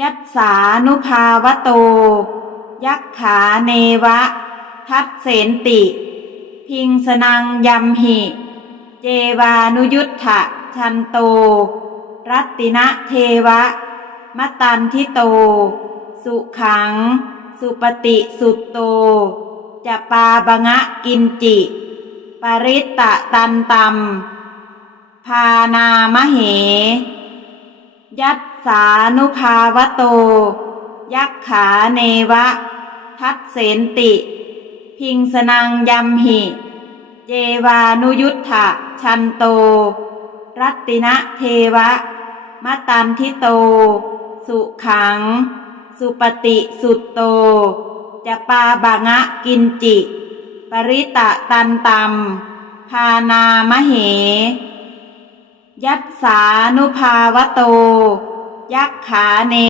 ยัตสานุภาวโต ยักขาเนวะ ทัตเสนติ พิงสนังยัมหิ เจวานุยุทธะชันโต รัตตินะเทวะมะตันทิโต สุขัง สุปฏิสุตโต จะปาบงะกินจิ ปริตตะตันตัมพานามเห ยัตสานุภาวโต ยักขาเนวะ ทัตเสนติ พิงสนังยัมหิเจวานุยุทธะชันโต รัตตินะเทวะมะตันทิโต สุขัง สุปฏิสุตโต จะปาบางะกินจิ ปริตะตันตัมพานามเห ยัสสานุภาวโต ยักขาเน